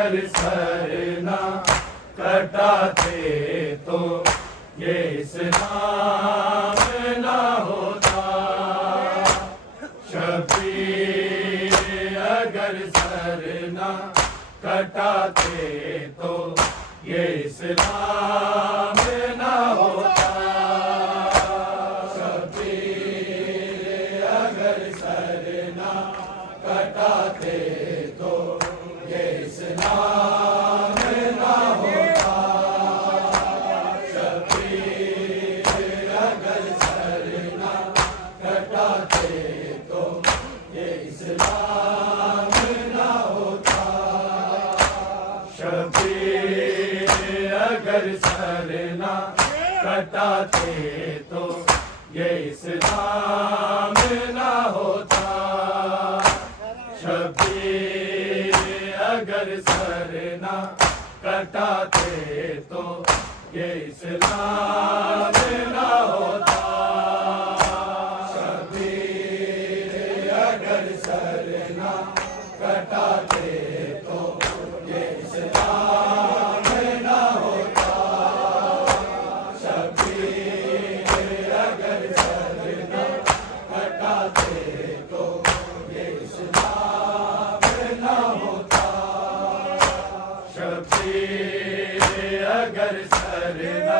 अगर सर ना कटाते तो ये इस्लाम ना होता। शबीर अगर सर ना कटाते तो ये इस्लाम ना होता। शबीर अगर सर ना कटाते तो ये इस्लाम ना होता। शबीर अगर सर ना कटाते तो ये इस्लाम ना होता। शबीर अगर सर ना कटाते तो ये इस्लाम ना होता। शबीर अगर सर ना कटाते तो ये इस्लाम ना होता। शबीर अगर सर ना कटाते तो ये इस्लाम ना होता। शबीर अगर सर ना कटाते तो ये इस्लाम ना होता। शबीर अगर सर ना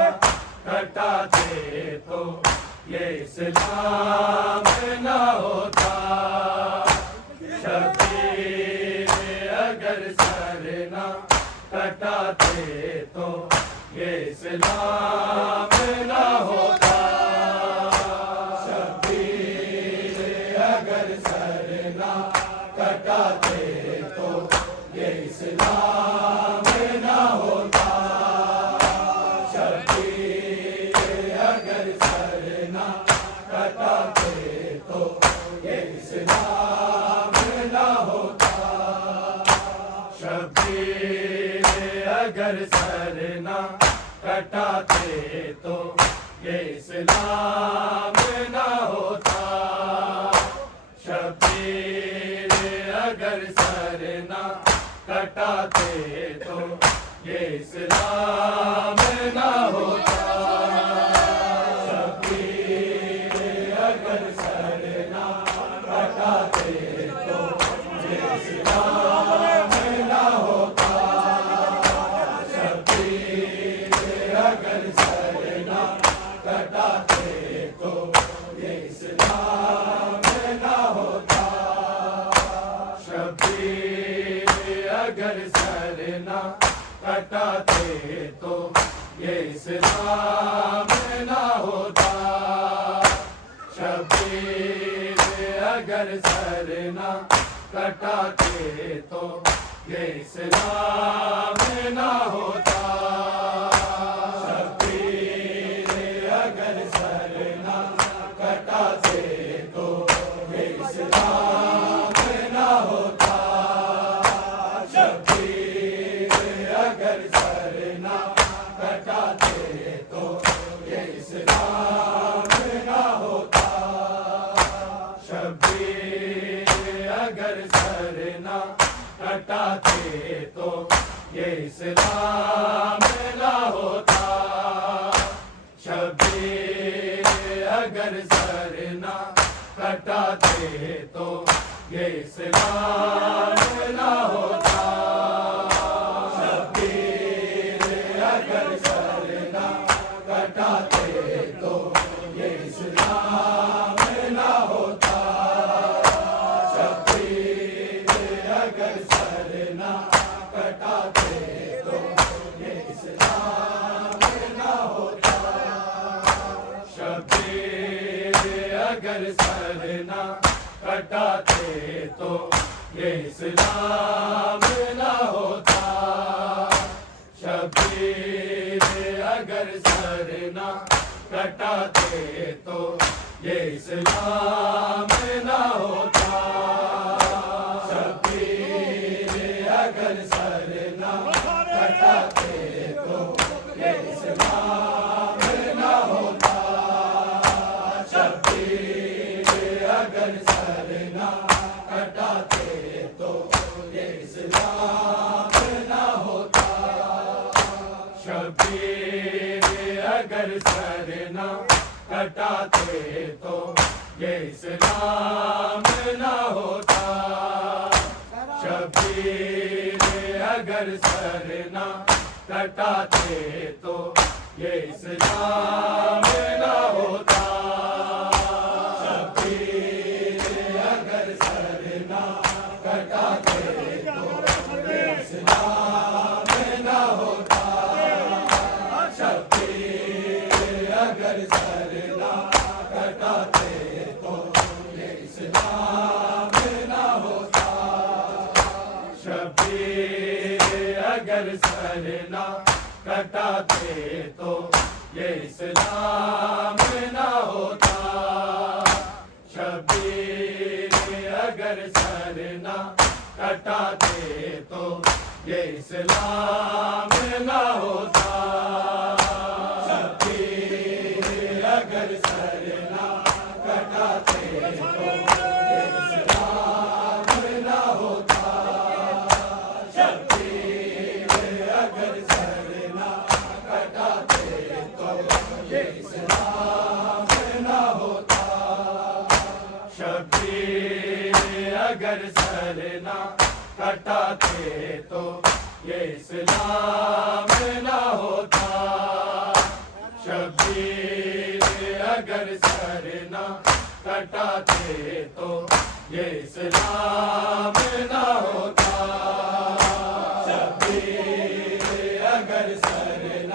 कटाते तो ये इस्लाम ना होता। शबीर अगर सर ना कटाते तो ये इस्लाम ना होता। शबीर अगर सर ना कटाते तो ये इस्लाम ना होता। शबीर अगर सर ना कटाते तो ये इस्लाम ना होता। शबीर अगर सर ना कटाते तो ये इस्लाम ना होता। शबीर अगर सर ना कटाते तो ये इस्लाम ना होता। शबीर अगर सर ना कटाते तो ये इस्लाम ना होता। शबीर अगर सर ना कटाते तो ये इस्लाम ना होता। शबीर अगर सर ना कटाते तो ये इस्लाम ना होता। शबीर अगर सर ना कटाते तो ये इस्लाम ना होता। शबीर अगर सर ना कटाते तो ये इस्लाम ना होता। शबीर अगर सर ना कटाते तो ये इस्लाम ना होता। शबीर अगर सर ना कटाते तो ये इस्लाम ना होता। शबीर अगर सर ना कटाते तो ये इस्लाम ना होता। शबीर अगर सर ना कटाते तो ये इस्लाम ना होता। शबीर अगर सर ना कटाते तो ये इस्लाम ना होता। शबीर अगर सर ना कटाते तो ये इस्लाम ना होता। शबीर अगर सर ना कटाते तो ये इस्लाम ना होता। शबीर अगर सर ना कटाते तो ये इस्लाम ना होता। शबीर अगर सर ना कटाते तो ये इस्लाम ना अगर सर न कटाते तो ये इस्लाम न होता। शबीर अगर सर न कटाते तो ये इस्लाम न होता। शबीर अगर सर न कटाते तो ये इस्लाम न होता। शबीर अगर सर न कटाते तो ये इस्लाम न होता। शबीर अगर सर न कटाते तो ये इस्लाम न होता। शबीर अगर सर न कटाते तो ये इस्लाम न होता। शबीर अगर सर न कटाते तो ये इस्लाम न होता। शबीर अगर सर न कटाते तो ये इस्लाम न होता। शबीर अगर सर न कटाते तो ये इस्लाम न होता। शबीर अगर सर न कटाते तो ये इस्लाम न होता। शबीर अगर सर न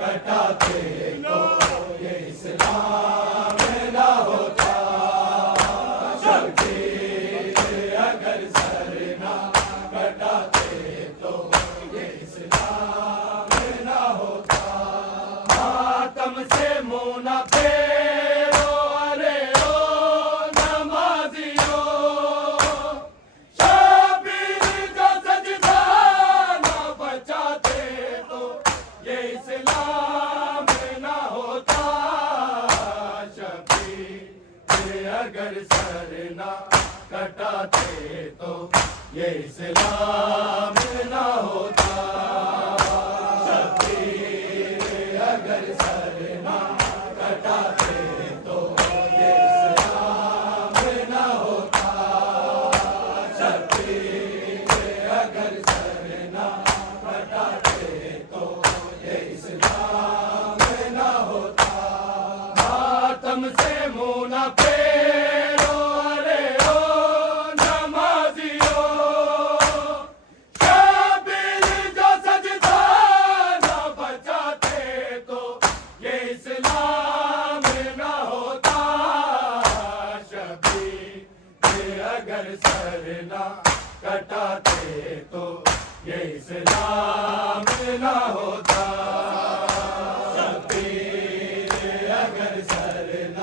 कटाते तो ये इस्लाम न होता। शबीर अगर सर न कटाते तो ये इस्लाम न होता। मातम से मुँह न फेरो अरे ओ नमाजियो। शबीर जो सजदा न बचाते तो ये इस्लाम न होता। शबीर अगर सर न कटाते तो ये इस्लाम न होता। शबीर अगर सर न कटाते तो ये इस्लाम न होता। शबीर अगर सर न कटाते तो ये इस्लाम न होता। मातम से मुँह न फेरो अरे ओ नमाजियो। शबीर जो सजदा न बचाते तो ये इस्लाम न होता। शबीर अगर सर न कटाते तो ये इस्लाम न होता। शबीर अगर सर न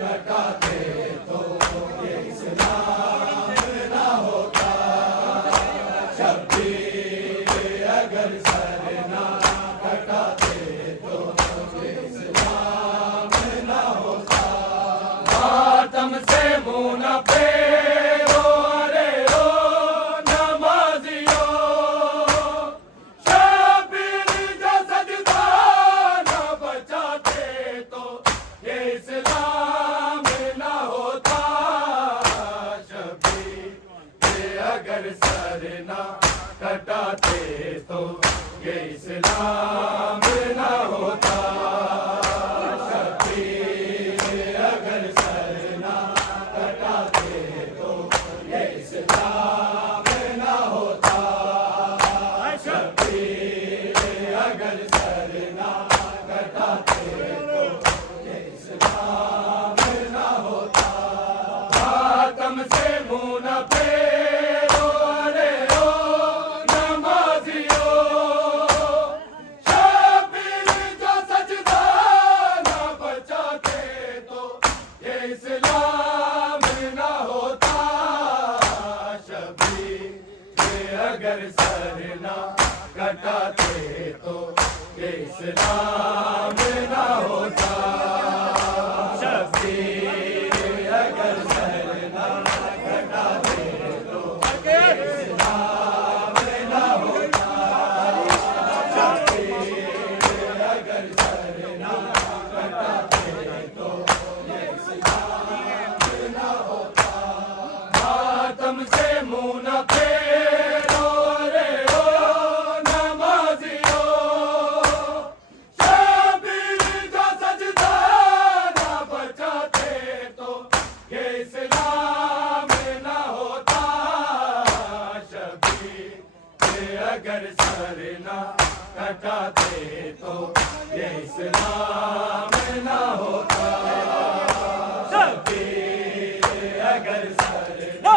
कटाते तो ये इस्लाम न होता। शबीर अगर सर न कटाते तो ये इस्लाम न होता। मातम से मुँह न फेरो अरे ओ नमाजियो। शबीर जो सजदा न बचाते तो ये इस्लाम न होता। शबीर अगर सर न कटाते तो ये इस्लाम न होता। शबीर अगर सर न कटाते तो ये इस्लाम न होता। शबीर अगर सर न कटाते तो ये इस्लाम न होता। मातम से मुँह न फेरो अरे ओ नमाजियो। शबीर जो सजदा न बचाते तो ये इस्लाम न होता। शबीर अगर सर न कटाते तो ये इस्लाम न होता। शबीर अगर सर न कटाते तो ये इस्लाम न होता। शबीर अगर सर न अगर सर ना कटाते तो ये इस्लाम ना होता। शब्बीर अगर सर ना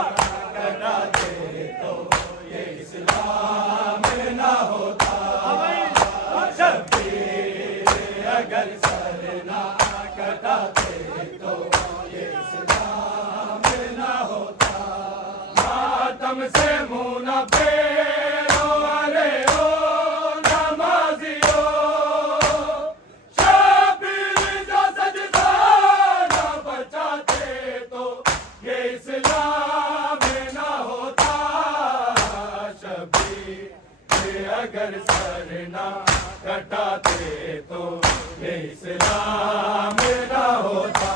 कटाते तो ये इस्लाम ना होता। शब्बीर अगर सर ना कटाते तो ये इस्लाम ना होता। मातम से मुँह न फेरो अरे ओ नमाजियो। शब्बीर जो सजदा न बचाते तो ये इस्लाम ना होता। शब्बीर अगर सर ना कटाते तो ये इस्लाम ना होता।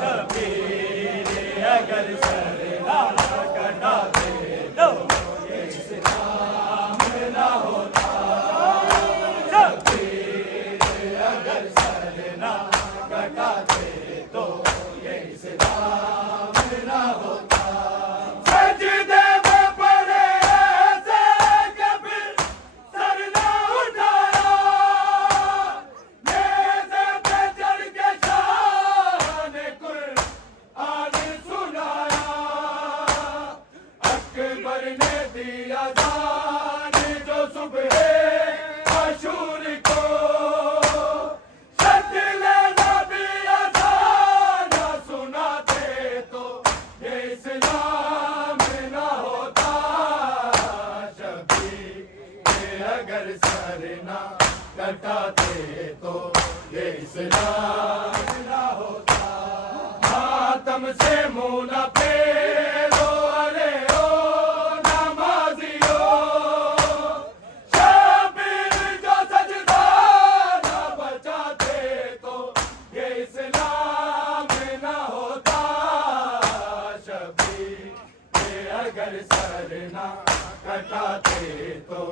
शब्बीर अगर सर ना कटाते तो ये इस्लाम ना होता। शब्बीर अगर सर ना कटाते तो ये इस्लाम ना होता। सजदे में पड़े ऐसे कभी सर ना उठाया। नेज़े पे चढ़ के शान कुरआन सुनाया। अकबर ने दिया जान जो सुबह आशूर को। शक्ल नबी अज़ान सुनाते तो ये इस्लाम ना होता। शब्बीर अगर सर ना कटाते तो ये इस्लाम ना होता। मातम से मुँह न फेरो अरे ओ नमाजियो। शब्बीर जो सजदा न बचाते तो ये इस्लाम ना होता। शब्बीर अगर सर ना कटाते तो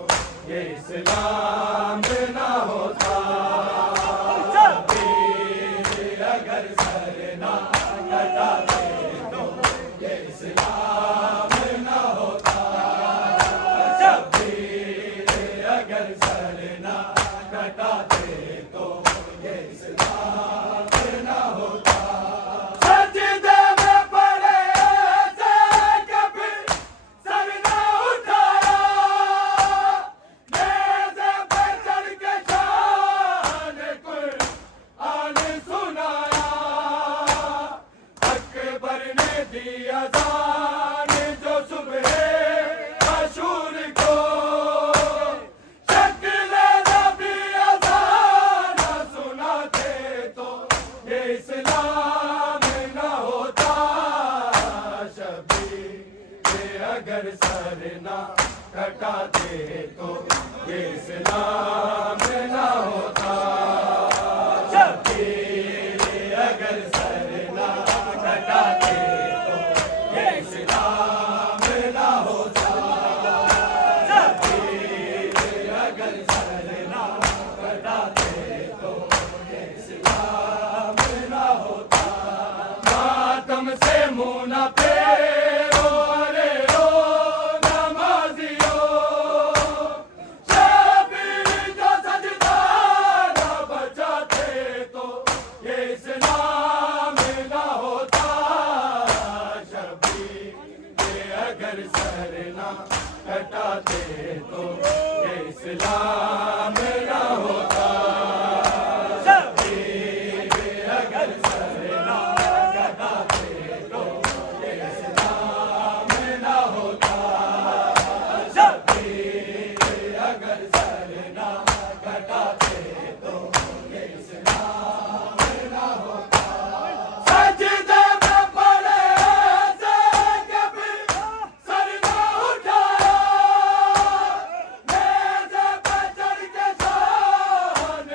ये इस्लाम ना होता। शब्बीर अगर सर ना कटाते तो ये इस्लाम ना होता। शब्बीर अगर सर ना कटाते तो ये इस्लाम ना होता। सजदे में पड़े ऐसे कभी सर ना उठाया। नेज़े पे चढ़ के शान कुरआन सुनाया। अकबर ने दिया जान जो सुबह आशूर को। शक्ल नबी अज़ान सुनाते तो ये इस्लाम ना होता। शब्बीर अगर सर ना कटाते तो ये इस्लाम ना होता। शब्बीर अगर सर ना कटाते तो ये इस्लाम ना होता। शब्बीर अगर सर ना कटाते तो ये इस्लाम ना होता। मातम से मुँह न फेरो अरे ओ नमाजियो। शब्बीर जो सजदा न बचाते तो ये इस्लाम ना होता। शब्बीर अगर सर ना कटाते तो ये इस्लाम ना होता। शब्बीर अगर सर ना कटाते तो ये इस्लाम ना होता। शब्बीर अगर सर ना कटाते तो ये इस्लाम ना होता। सजदे में पड़े ऐसे कभी सर ना उठाया। नेज़े पे चढ़ के शान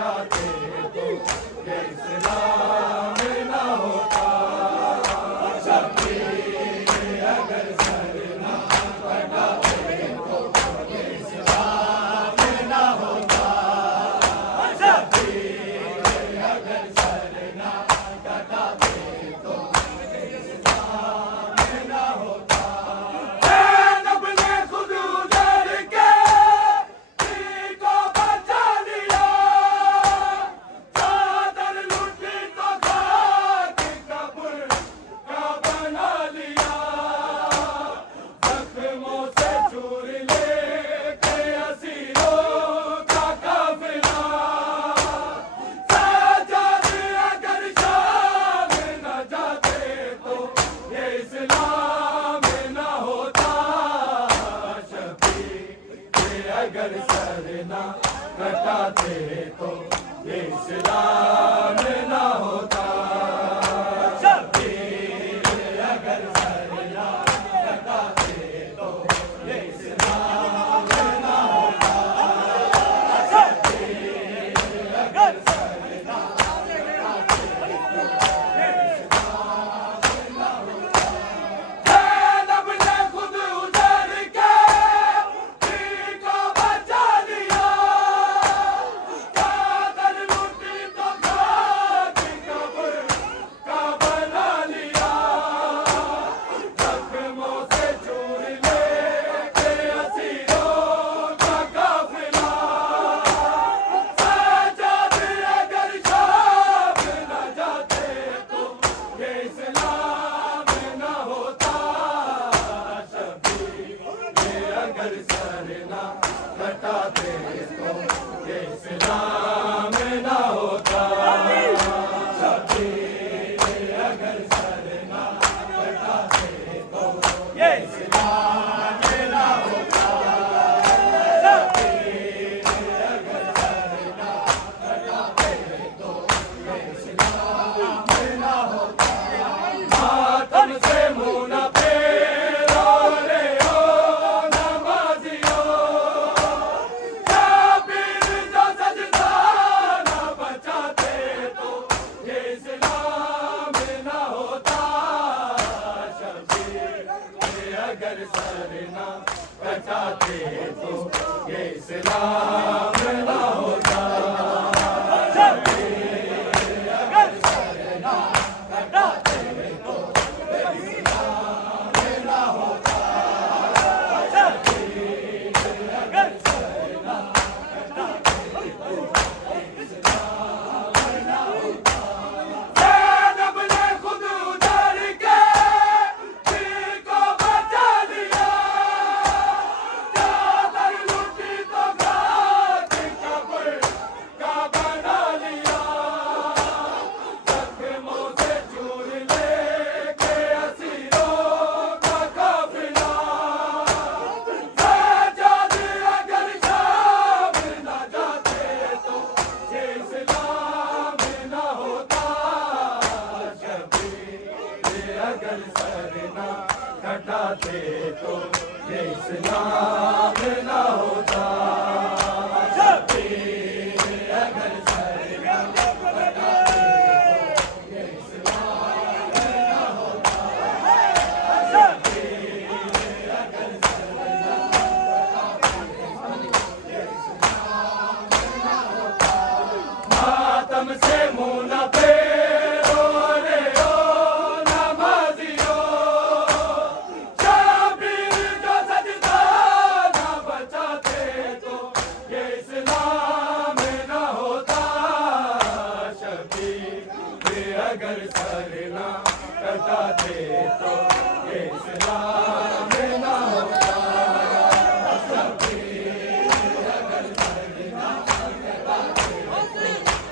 घटाते तो ये इस्लाम ना होता। शब्बीर अगर सर ना कटाते तो ये इस्लाम ना होता। शब्बीर अगर सर ना कटाते तो ये इस्लाम ना होता। ज़ैनब ने खुद उजड़ के पीर को बचा लिया। चादर लुटी तो खाक कब्र का बना लिया। जख्मों से चूर लेके असीरों का काफिला। सज्जाद अगर शाम न जाते तो ये इस्लाम न होता। शब्बीर अगर सर न कटाते तो ये इस्लाम न होता। शब्बीर अगर सर न कटाते तो ये इस्लाम न होता। शब्बीर अगर सर न कटाते तो ये इस्लाम न होता। ज़ैनब ने खुद उजड़ के पीर को बचा लिया। चादर लुटी तो खाक कब्र का बना लिया। जख्मों से चूर लेके असीरों का काफिला। सज्जाद अगर शाम न जाते तो ये इस्लाम न होता। शब्बीर अगर सर न कटाते तो ये इस्लाम न होता। शब्बीर अगर सर न कटाते तो ये इस्लाम न होता। शब्बीर अगर सर न कटाते तो ये इस्लाम न होता। मातम से मुँह न फेरो रे ओ नमाजियो। शब्बीर जो सजदा न बचाते तो ये इस्लाम न होता। शब्बीर अगर सर न कटाते तो ये इस्लाम न होता। शब्बीर अगर सर न कटाते तो ये इस्लाम न होता। शब्बीर अगर सर न कटाते तो ये इस्लाम न होता। ज़ैनब ने खुद उजड़ के पीर को बचा लिया। चादर लुटी तो खाक कब्र का बना लिया। जख्मों से चूर लेके असीरों का काफिला। सज्जाद अगर शाम न जाते तो ये इस्लाम न होता। शब्बीर अगर सर न कटाते तो ये इस्लाम न होता। शब्बीर अगर सर न कटाते तो ये इस्लाम न होता। शब्बीर अगर सर न कटाते तो ये इस्लाम न होता। मातम से मुँह न फेरो रे ओ नमाजियो। शब्बीर जो सजदा न बचाते तो ये इस्लाम न होता। शब्बीर अगर सर न कटाते तो ये इस्लाम न होता। शब्बीर अगर सर न कटाते तो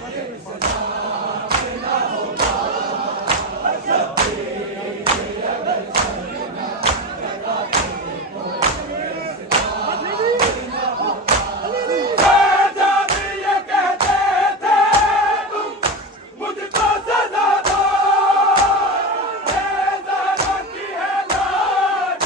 ये इस्लाम न होता। शब्बीर अगर सर न कटाते तो ये इस्लाम न होता। सज्जाद ये कहते थे तुम मुझको सजा दो। ये ज़रा की है लाज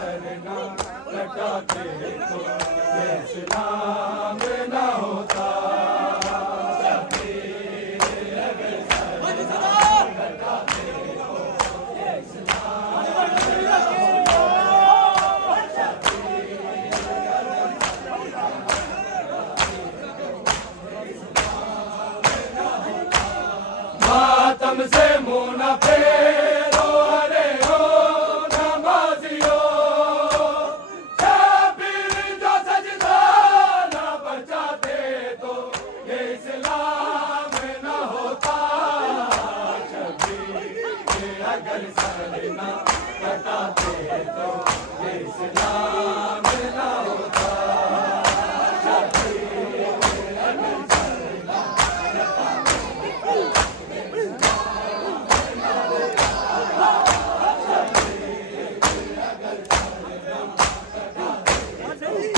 सरना कटाते तो ये इस्लाम न होता। मातम से मुँह न फेरो अरे ओ नमाजियो, शबीर जो सजदा न बचाते तो ये इस्लाम न होता। शबीर अगर सर न कटाते तो ये इस्लाम न होता। अगर सरना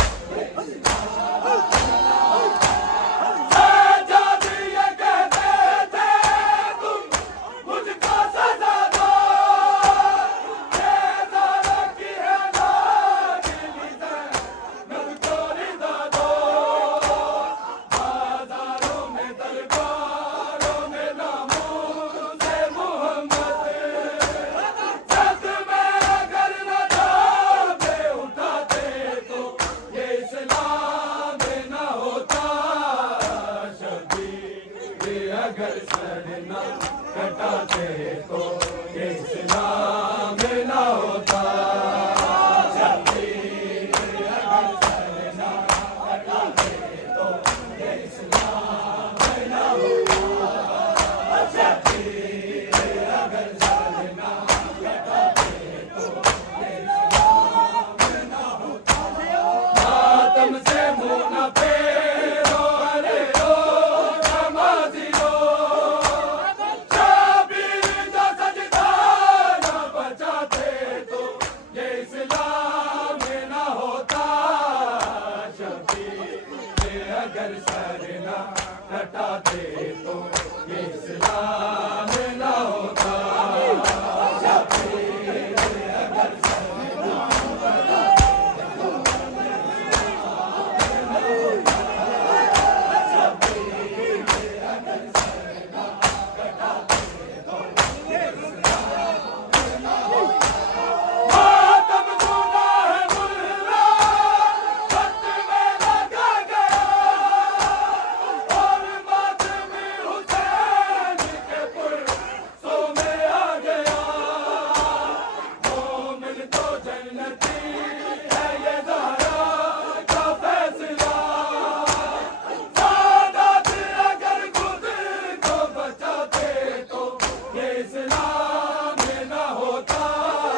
कटाते तो ये इस्लाम न होता। शबीर अगर सरना कटाते तो ये इस्लाम न होता। शबीर अगर सरना कटाते तो ये इस्लाम न होता। मातम से मुँह न फेरो अरे ओ नमाजियो, अगर सरना कटाते तो